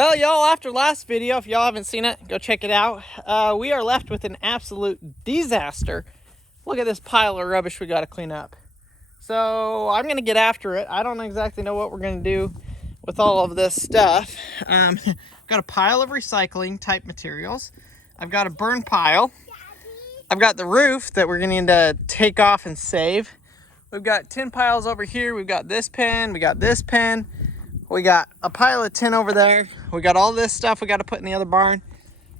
Well, y'all, after last video, if y'all haven't seen it, go check it out. We are left with an absolute disaster. Look at this pile of rubbish we got to clean up. So I'm going to get after it. I don't exactly know what we're going to do with all of this stuff. I've got a pile of recycling type materials. I've got a burn pile. I've got the roof that we're going to need to take off and save. We've got tin piles over here. We've got this pen. We got this pen. We got a pile of tin over there. We got all this stuff we got to put in the other barn.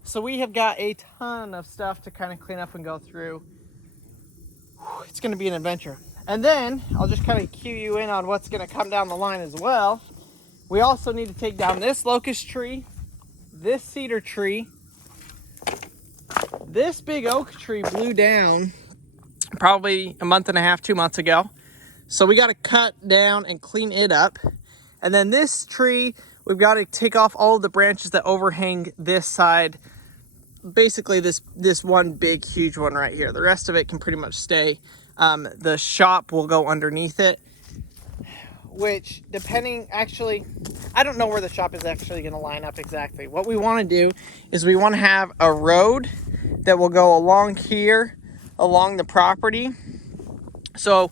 So we have got a ton of stuff to kind of clean up and go through. It's going to be an adventure. And then I'll just kind of cue you in on what's going to come down the line as well. We also need to take down this locust tree, this cedar tree. This big oak tree blew down probably a month and a half, 2 months ago. So we got to cut down and clean it up. And then this tree, we've got to take off all of the branches that overhang this side. Basically this one big, huge one right here. The rest of it can pretty much stay. The shop will go underneath it, which actually, I don't know where the shop is actually going to line up exactly. What we want to do is we want to have a road that will go along here, along the property. So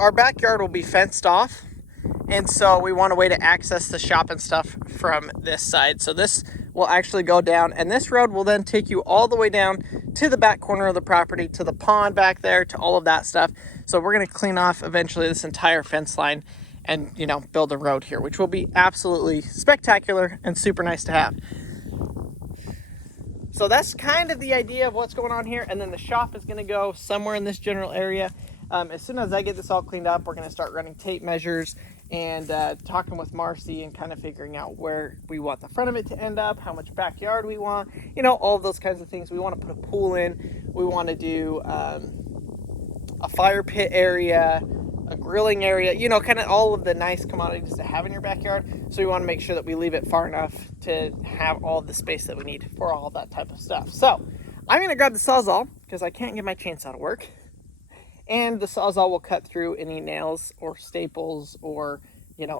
our backyard will be fenced off. And so we want a way to access the shop and stuff from this side. So this will actually go down, and this road will then take you all the way down to the back corner of the property, to the pond back there, to all of that stuff. So we're going to clean off eventually this entire fence line and, build a road here, which will be absolutely spectacular and super nice to have. So that's kind of the idea of what's going on here. And then the shop is going to go somewhere in this general area. As soon as I get this all cleaned up, we're going to start running tape measures and talking with Marcy and kind of figuring out where we want the front of it to end up, how much backyard we want, all of those kinds of things. We want to put a pool in. We want to do a fire pit area, a grilling area, kind of all of the nice commodities to have in your backyard. So we want to make sure that we leave it far enough to have all the space that we need for all that type of stuff. So I'm going to grab the Sawzall because I can't get my chainsaw to work. And the Sawzall will cut through any nails or staples or,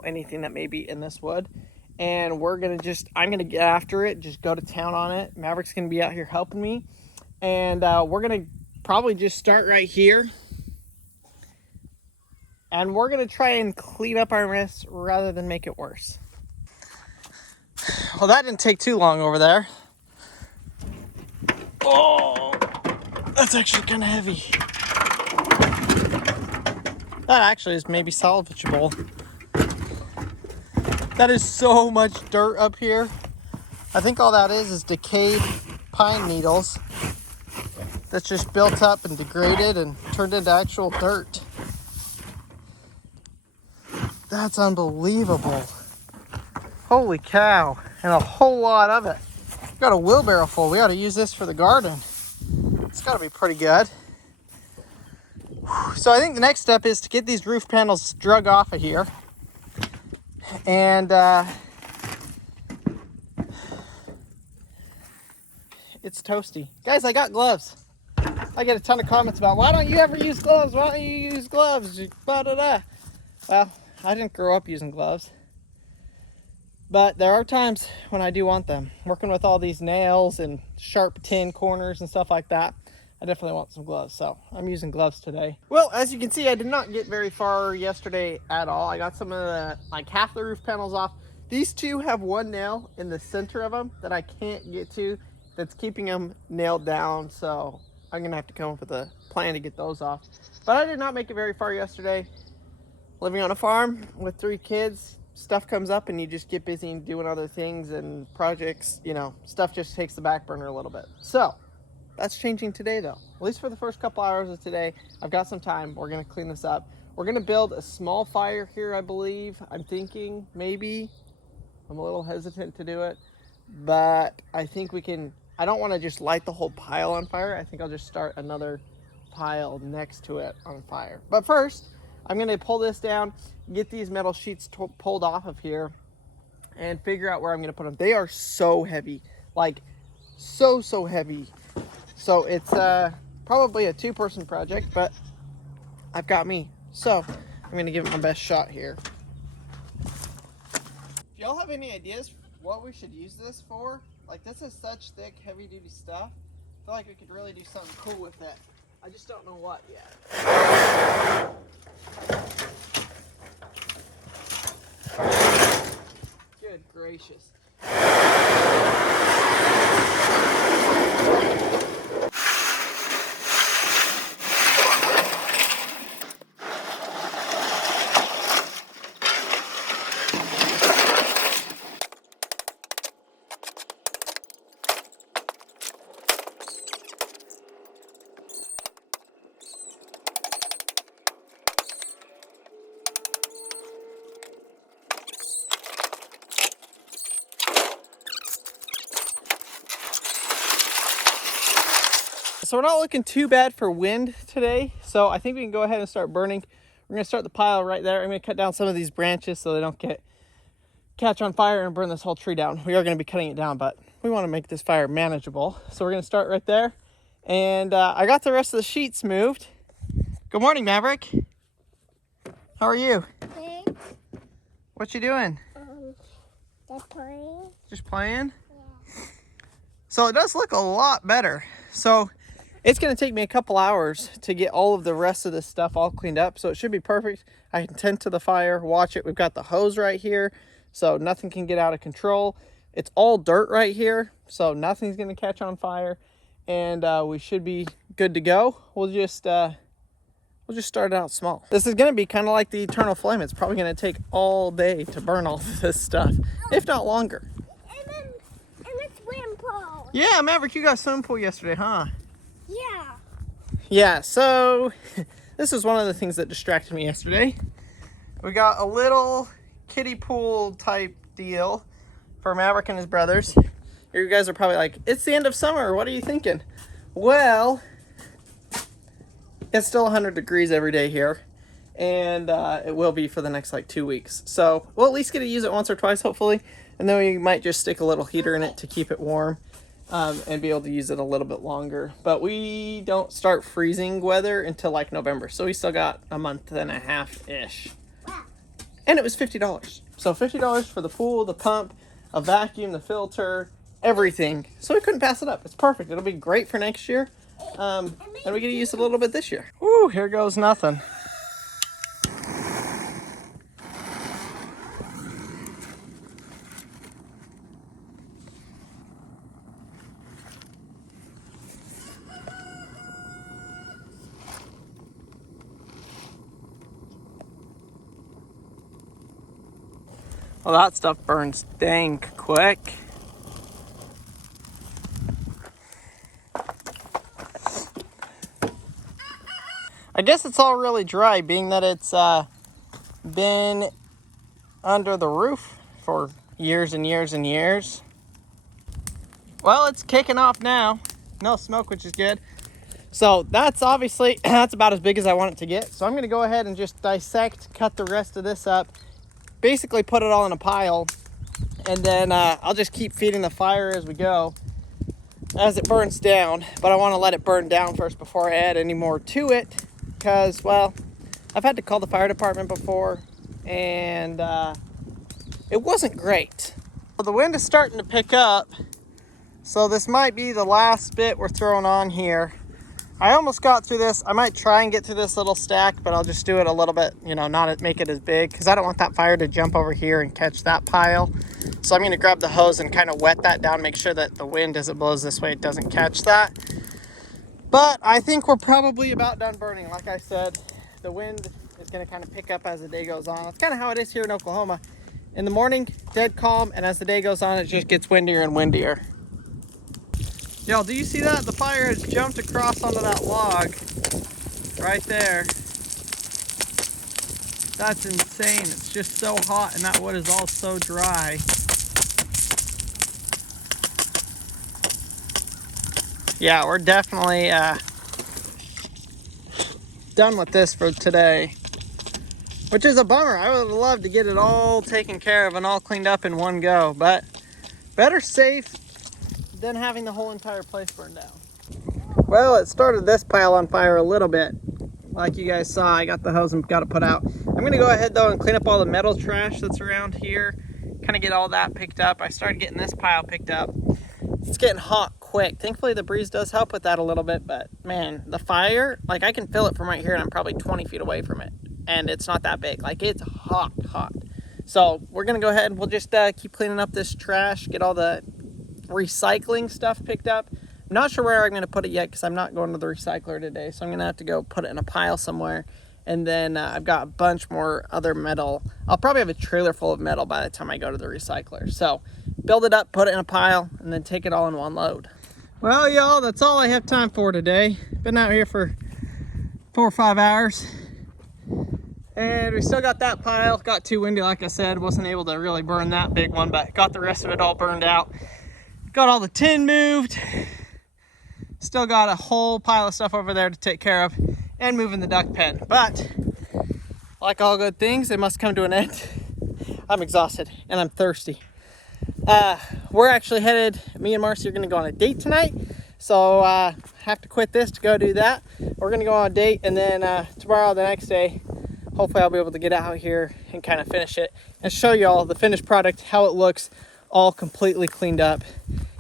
anything that may be in this wood. And I'm going to get after it, just go to town on it. Maverick's going to be out here helping me. And we're going to probably just start right here. And we're going to try and clean up our mess rather than make it worse. Well, that didn't take too long over there. Oh, that's actually kind of heavy. That actually is maybe salvageable. That is so much dirt up here. I think all that is decayed pine needles that's just built up and degraded and turned into actual dirt. That's unbelievable. Holy cow. And a whole lot of it. Got a wheelbarrow full. We ought to use this for the garden. It's got to be pretty good. So I think the next step is to get these roof panels drug off of here. And it's toasty. Guys, I got gloves. I get a ton of comments about, why don't you ever use gloves? Why don't you use gloves? Blah, blah, blah. Well, I didn't grow up using gloves. But there are times when I do want them. Working with all these nails and sharp tin corners and stuff like that, I definitely want some gloves, so I'm using gloves today. Well, as you can see, I did not get very far yesterday at all. I got some of the, half the roof panels off. These two have one nail in the center of them that I can't get to, that's keeping them nailed down, so I'm gonna have to come up with a plan to get those off. But I did not make it very far yesterday. Living on a farm with 3 kids, stuff comes up and you just get busy and doing other things and projects, stuff just takes the back burner a little bit. So that's changing today though. At least for the first couple hours of today, I've got some time. We're gonna clean this up. We're gonna build a small fire here, I believe. I'm thinking maybe. I'm a little hesitant to do it, but I think we can. I don't wanna just light the whole pile on fire. I think I'll just start another pile next to it on fire. But first, I'm gonna pull this down, get these metal sheets pulled off of here, and figure out where I'm gonna put them. They are so heavy, so heavy. So it's probably a 2-person project, but I've got me. So I'm gonna give it my best shot here. If y'all have any ideas what we should use this for. Like, this is such thick, heavy-duty stuff. I feel like we could really do something cool with it. I just don't know what yet. Good gracious. So we're not looking too bad for wind today, so I think we can go ahead and start burning. We're going to start the pile right there. I'm going to cut down some of these branches so they don't catch on fire and burn this whole tree down. We are going to be cutting it down, but we want to make this fire manageable. So we're going to start right there. And I got the rest of the sheets moved. Good morning, Maverick. How are you? Thanks. What you doing? Just playing. Just playing? Yeah. So it does look a lot better. So it's going to take me a couple hours to get all of the rest of this stuff all cleaned up. So it should be perfect. I can tend to the fire, watch it. We've got the hose right here, so nothing can get out of control. It's all dirt right here, so nothing's going to catch on fire. And we should be good to go. We'll just start out small. This is going to be kind of like the eternal flame. It's probably going to take all day to burn all of this stuff, if not longer. And a swim pool. Yeah, Maverick, you got a swimming pool yesterday, huh? Yeah. Yeah, so this is one of the things that distracted me yesterday. We got a little kiddie pool type deal for Maverick and his brothers. You guys are probably like, it's the end of summer. What are you thinking? Well, it's still 100 degrees every day here. And it will be for the next like 2 weeks. So we'll at least get to use it once or twice, hopefully. And then we might just stick a little heater in it to keep it warm. And be able to use it a little bit longer. But we don't start freezing weather until like November. So we still got a month and a half-ish. Wow. And it was $50. So $50 for the pool, the pump, a vacuum, the filter, everything. So we couldn't pass it up. It's perfect. It'll be great for next year. And we get to use it a little bit this year. Woo, here goes nothing. Well, that stuff burns dang quick. I guess it's all really dry, being that it's been under the roof for years and years and years. Well, it's kicking off now. No smoke, which is good. So that's obviously, that's about as big as I want it to get. So I'm going to go ahead and just dissect, cut the rest of this up. Basically put it all in a pile, and then I'll just keep feeding the fire as we go as it burns down. But I want to let it burn down first before I add any more to it, because, well, I've had to call the fire department before, and it wasn't great. Well, the wind is starting to pick up, so this might be the last bit we're throwing on here. I almost got through this. I might try and get through this little stack, but I'll just do it a little bit, you know, not make it as big, because I don't want that fire to jump over here and catch that pile. So I'm going to grab the hose and kind of wet that down, make sure that the wind, as it blows this way, it doesn't catch that. But I think we're probably about done burning. Like I said, the wind is going to kind of pick up as the day goes on. That's kind of how it is here in Oklahoma. In the morning, dead calm, and as the day goes on, it just gets windier and windier. Yo, do you see that? The fire has jumped across onto that log right there. That's insane. It's just so hot, and that wood is all so dry. Yeah, we're definitely done with this for today, which is a bummer. I would love to get it all taken care of and all cleaned up in one go, but better safe than having the whole entire place burned down. Well, it started this pile on fire a little bit. Like you guys saw, I got the hose and got it put out. I'm gonna go ahead though and clean up all the metal trash that's around here kind of get all that picked up. I started getting this pile picked up. It's getting hot quick. Thankfully the breeze does help with that a little bit, but man, the fire, like I can feel it from right here and I'm probably 20 feet away from it. And it's not that big. Like it's hot. So we're gonna go ahead and we'll just keep cleaning up this trash, get all the recycling stuff picked up. I'm not sure where I'm gonna put it yet because I'm not going to the recycler today. So I'm gonna have to go put it in a pile somewhere. And then I've got a bunch more other metal. I'll probably have a trailer full of metal by the time I go to the recycler. So build it up, put it in a pile, and then take it all in one load. Well, y'all, that's all I have time for today. Been out here for 4 or 5 hours. And we still got that pile. Got too windy, like I said. Wasn't able to really burn that big one, but got the rest of it all burned out. Got all the tin moved. Still got a whole pile of stuff over there to take care of. And moving the duck pen. But, like all good things, they must come to an end. I'm exhausted and I'm thirsty. We're actually headed, me and Marcy are going to go on a date tonight. So, have to quit this to go do that. We're going to go on a date, and then tomorrow, the next day, hopefully I'll be able to get out here and kind of finish it and show you all the finished product, how it looks all completely cleaned up.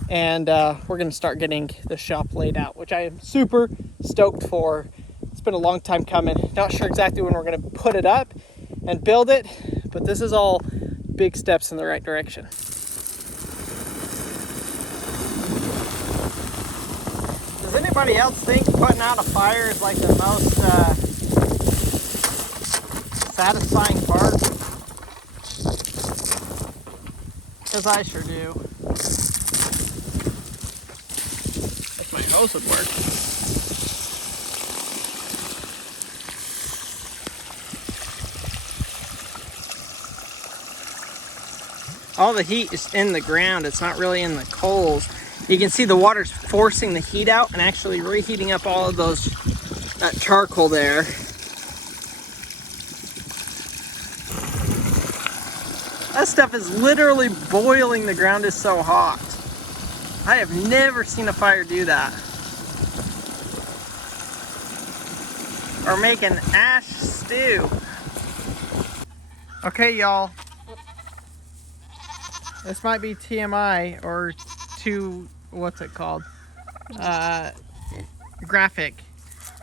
And we're going to start getting the shop laid out, which I am super stoked for. It's been a long time coming. Not sure exactly when we're going to put it up and build it, but this is all big steps in the right direction. Does anybody else think putting out a fire is like the most satisfying part? Because I sure do. If my hose would work. All the heat is in the ground. It's not really in the coals. You can see the water's forcing the heat out and actually reheating up all of that charcoal there. That stuff is literally boiling. The ground is so hot. I have never seen a fire do that. Or make an ash stew. Okay, y'all. This might be TMI or what's it called? Graphic.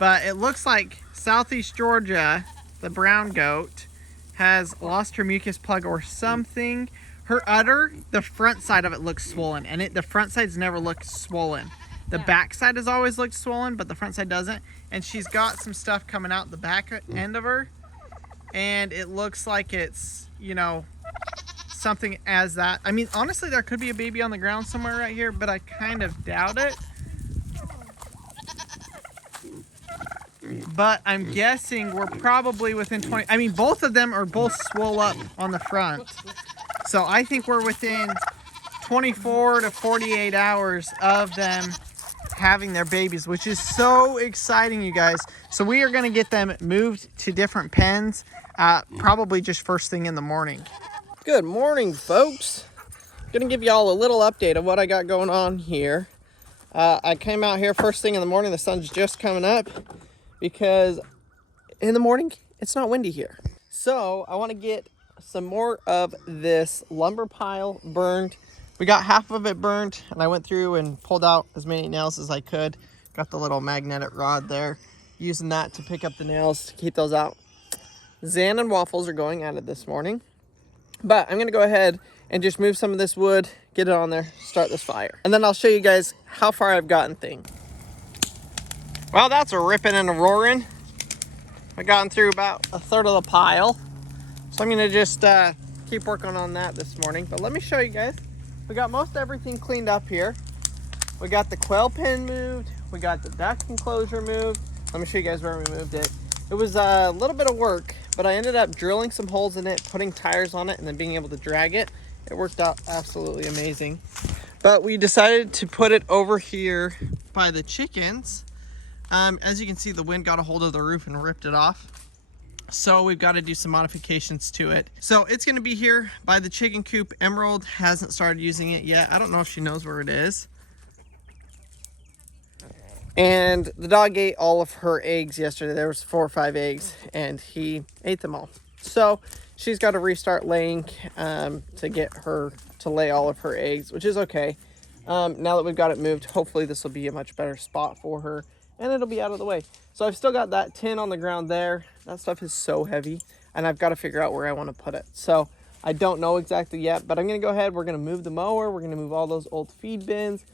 But it looks like Southeast Georgia, the brown goat, has lost her mucus plug or something. Her udder, the front side of it looks swollen, and the front side's never looked swollen. The back side has always looked swollen, but the front side doesn't. And she's got some stuff coming out the back end of her, and it looks like it's, you know, something as that. I mean, honestly, there could be a baby on the ground somewhere right here, but I kind of doubt it. But I'm guessing we're probably within 20. I mean, both of them are both swole up on the front. So I think we're within 24 to 48 hours of them having their babies, which is so exciting, you guys. So we are going to get them moved to different pens, probably just first thing in the morning. Good morning, folks. Gonna give y'all a little update of what I got going on here. I came out here first thing in the morning. The sun's just coming up because in the morning it's not windy here. So I want to get some more of this lumber pile burned. We got half of it burned, and I went through and pulled out as many nails as I could. Got the little magnetic rod there, using that to pick up the nails to keep those out. Zan and Waffles are going at it this morning. But I'm going to go ahead and just move some of this wood, get it on there, start this fire. And then I'll show you guys how far I've gotten things. Well, that's a ripping and a roaring. I've gotten through about a third of the pile. So I'm going to just keep working on that this morning. But let me show you guys. We got most everything cleaned up here. We got the quail pen moved. We got the duck enclosure moved. Let me show you guys where we moved it. It was a little bit of work, but I ended up drilling some holes in it, putting tires on it, and then being able to drag it. It worked out absolutely amazing. But we decided to put it over here by the chickens. As you can see, the wind got a hold of the roof and ripped it off. So we've got to do some modifications to it. So it's going to be here by the chicken coop. Emerald hasn't started using it yet. I don't know if she knows where it is. And the dog ate all of her eggs yesterday. There was 4 or 5 eggs, and he ate them all. So she's got to restart laying to get her to lay all of her eggs, which is okay. Now that we've got it moved, hopefully this will be a much better spot for her and it'll be out of the way. So I've still got that tin on the ground there. That stuff is so heavy and I've got to figure out where I want to put it. So I don't know exactly yet, but I'm going to go ahead. We're going to move the mower. We're going to move all those old feed bins.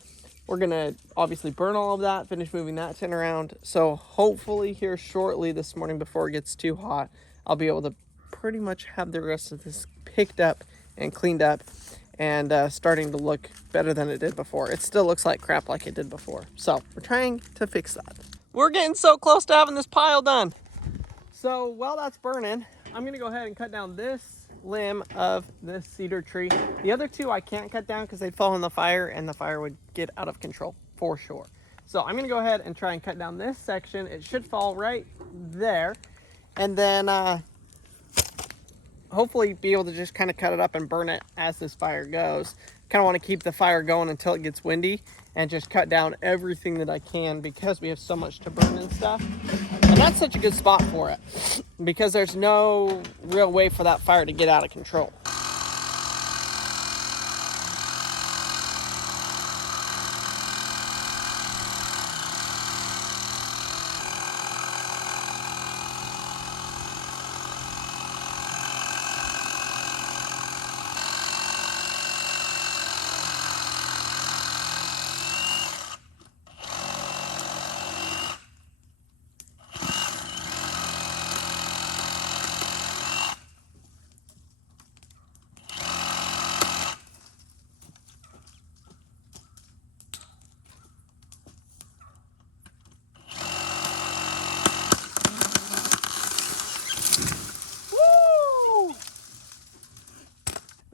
We're going to obviously burn all of that, finish moving that tin around. So hopefully here shortly this morning before it gets too hot, I'll be able to pretty much have the rest of this picked up and cleaned up and starting to look better than it did before. It still looks like crap like it did before. So we're trying to fix that. We're getting so close to having this pile done. So while that's burning, I'm going to go ahead and cut down this limb of this cedar tree. The other two I can't cut down because they'd fall in the fire and the fire would get out of control for sure. So I'm going to go ahead and try and cut down this section. It should fall right there. And then hopefully be able to just kind of cut it up and burn it as this fire goes. Kind of want to keep the fire going until it gets windy and just cut down everything that I can because we have so much to burn and stuff. And that's such a good spot for it because there's no real way for that fire to get out of control.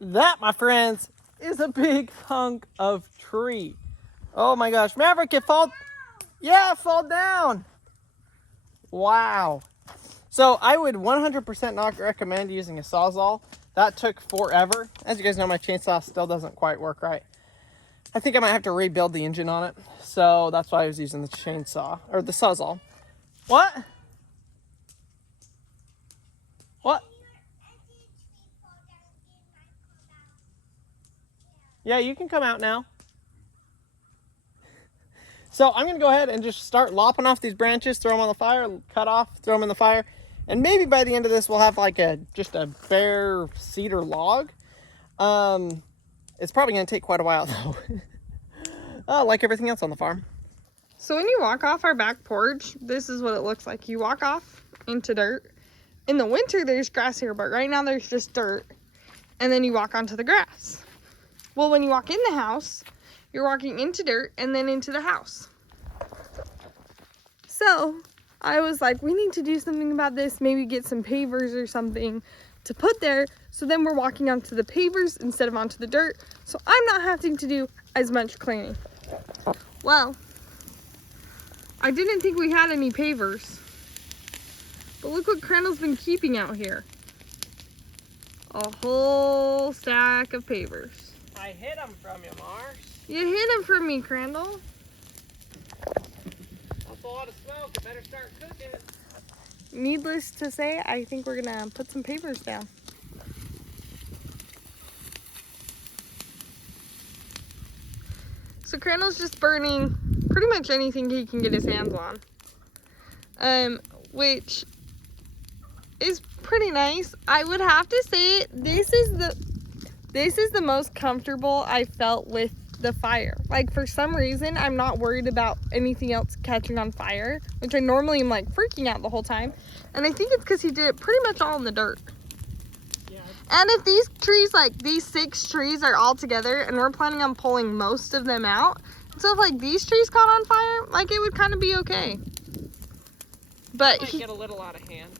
That, my friends, is a big hunk of tree. Oh my gosh, Maverick, it fall. Yeah, fall down. Wow. So I would 100% not recommend using a Sawzall. That took forever. As you guys know, my chainsaw still doesn't quite work right. I think I might have to rebuild the engine on it. So that's why I was using the chainsaw, or the Sawzall. What? What? Yeah, you can come out now. So I'm going to go ahead and just start lopping off these branches, throw them on the fire, cut off, throw them in the fire. And maybe by the end of this, we'll have like just a bare cedar log. It's probably going to take quite a while though. Like everything else on the farm. So when you walk off our back porch, this is what it looks like. You walk off into dirt. In the winter, there's grass here, but right now there's just dirt. And then you walk onto the grass. Well, when you walk in the house, you're walking into dirt and then into the house. So I was like, we need to do something about this. Maybe get some pavers or something to put there. So then we're walking onto the pavers instead of onto the dirt. So I'm not having to do as much cleaning. Well, I didn't think we had any pavers. But look what Crandall's been keeping out here. A whole stack of pavers. I hid them from you, Mars. You hid them from me, Crandall. That's a lot of smoke. I better start cooking. Needless to say, I think we're gonna put some pavers down. So Crandall's just burning pretty much anything he can get his hands on. Which is pretty nice. I would have to say this is the most comfortable I felt with the fire. Like, for some reason, I'm not worried about anything else catching on fire, which I normally am like freaking out the whole time. And I think it's because he did it pretty much all in the dirt. Yeah. And if these trees, like these 6 trees are all together and we're planning on pulling most of them out, so if like these trees caught on fire, like it would kind of be okay. But Might get a little out of hand.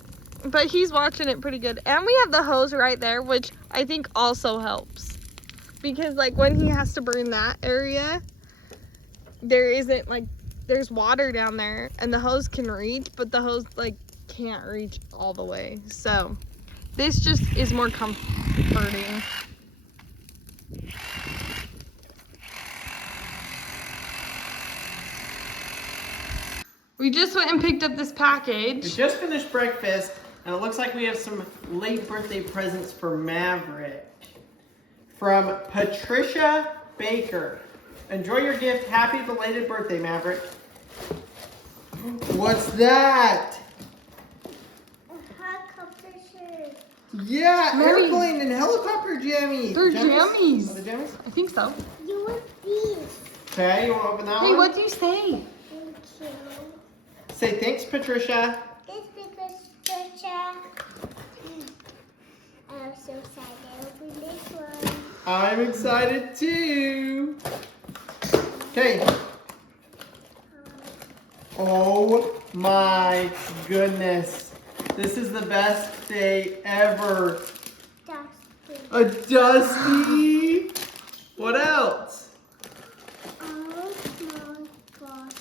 But he's watching it pretty good. And we have the hose right there, which I think also helps. Because like when he has to burn that area, there isn't like, there's water down there and the hose can reach, but the hose like can't reach all the way. So this just is more comforting. We just went and picked up this package. We just finished breakfast And it looks like we have some late birthday presents for Maverick. From Patricia Baker. Enjoy your gift. Happy belated birthday, Maverick. What's that? A helicopter shirt. Yeah, Mary. airplane and helicopter jammies. They're jammies. Are they jammies? I think so. You want these? Okay, you want to open that Hey, one? what do you say? Thank you. Say thanks, Patricia. This because Patricia. I'm so excited to open this one. I'm excited too. Okay. Oh my goodness. This is the best day ever. Dusty. A Dusty. What else? Oh my gosh.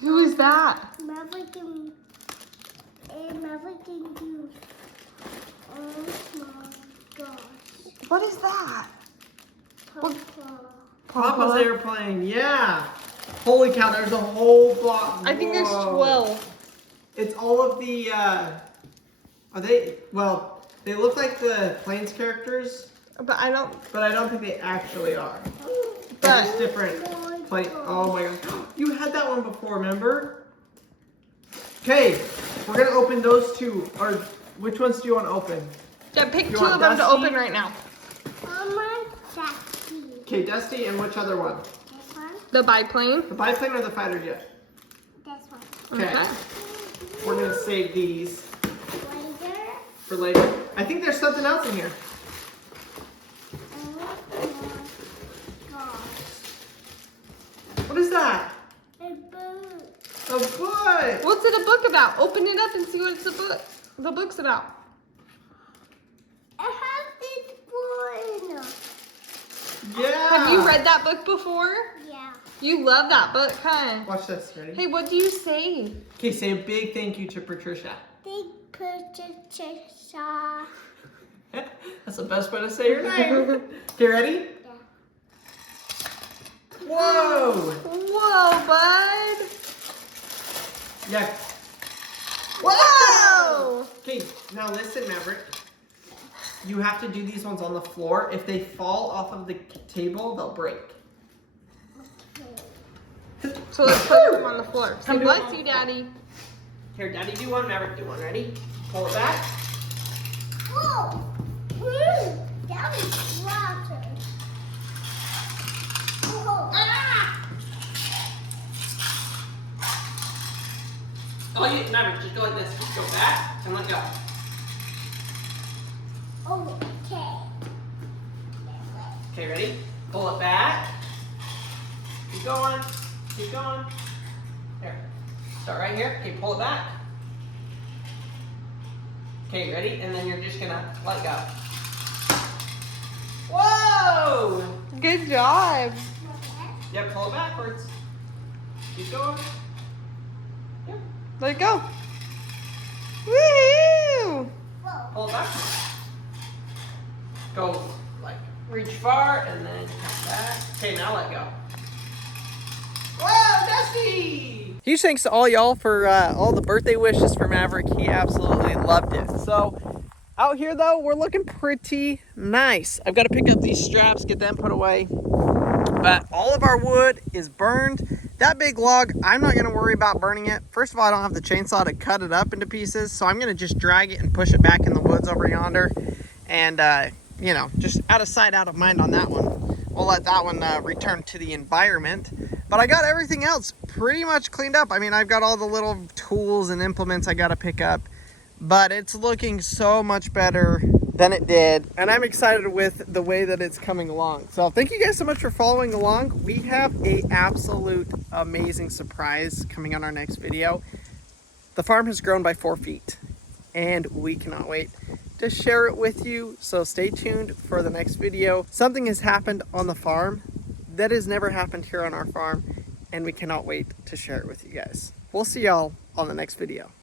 Who is that? Maverick and you. Oh my gosh. What is that? Papa. Papa's airplane, yeah. Holy cow, there's a whole block. I think there's Whoa. 12. It's all of the, are they, well, they look like the planes characters, But I don't. but I don't think they actually are. But They're just different plane. Oh my gosh. You had that one before, remember? Okay, we're going to open those two. Or which ones do you want to open? yeah, pick You two want of them to Dusty? open right now. Mama, Dusty. Okay, Dusty, and which other one? This one. The biplane. The biplane or the fighter jet? This one. Okay. We're going to save these Later. for later. I think there's something else in here. Oh my gosh. What is that? A boot. A book. What's it a book about? Open it up and see what it's the book's about. I have this one. Yeah. Have you read that book before? Yeah. You love that book, huh? Watch this. Ready? Hey, what do you say? Okay, say a big thank you to Patricia. Big Patricia. That's the best way to say your name. Okay, ready? Yeah. Whoa. Whoa, bud. Yeah. Whoa. Okay, now listen, Maverick. You have to do these ones on the floor. If they fall off of the table, they'll break. So let's put them on the floor. Say Come bless on. you, Daddy. Here, Daddy, do one. Maverick, do one. Ready? Pull it back. Whoa. That was water. Whoa. Ah! Oh, you, Maverick, just go like this. Just go back and let go. Okay. Okay, ready? Pull it back. Keep going. Keep going. Here. Start right here. Okay, pull it back. Okay, ready? And then you're just gonna let go. Whoa! Good job. Yep, pull it backwards. Keep going. Yep. Let it go. Woo! Whoa. Pull it backwards. Go, like, reach far and then come back. Okay, now let go. Whoa, Dusty! Huge thanks to all y'all for all the birthday wishes for Maverick. He absolutely loved it. So, out here though, we're looking pretty nice. I've got to pick up these straps, get them put away. But all of our wood is burned. That big log, I'm not gonna worry about burning it. First of all, I don't have the chainsaw to cut it up into pieces, so I'm gonna just drag it and push it back in the woods over yonder. And, you know, just out of sight, out of mind on that one. We'll let that one return to the environment. But I got everything else pretty much cleaned up. I mean, I've got all the little tools and implements I gotta pick up, but it's looking so much better than it did. And I'm excited with the way that it's coming along. So thank you guys so much for following along. We have a absolute amazing surprise coming on our next video. The farm has grown by 4 feet and we cannot wait to share it with you. So stay tuned for the next video. Something has happened on the farm that has never happened here on our farm, and we cannot wait to share it with you guys. We'll see y'all on the next video.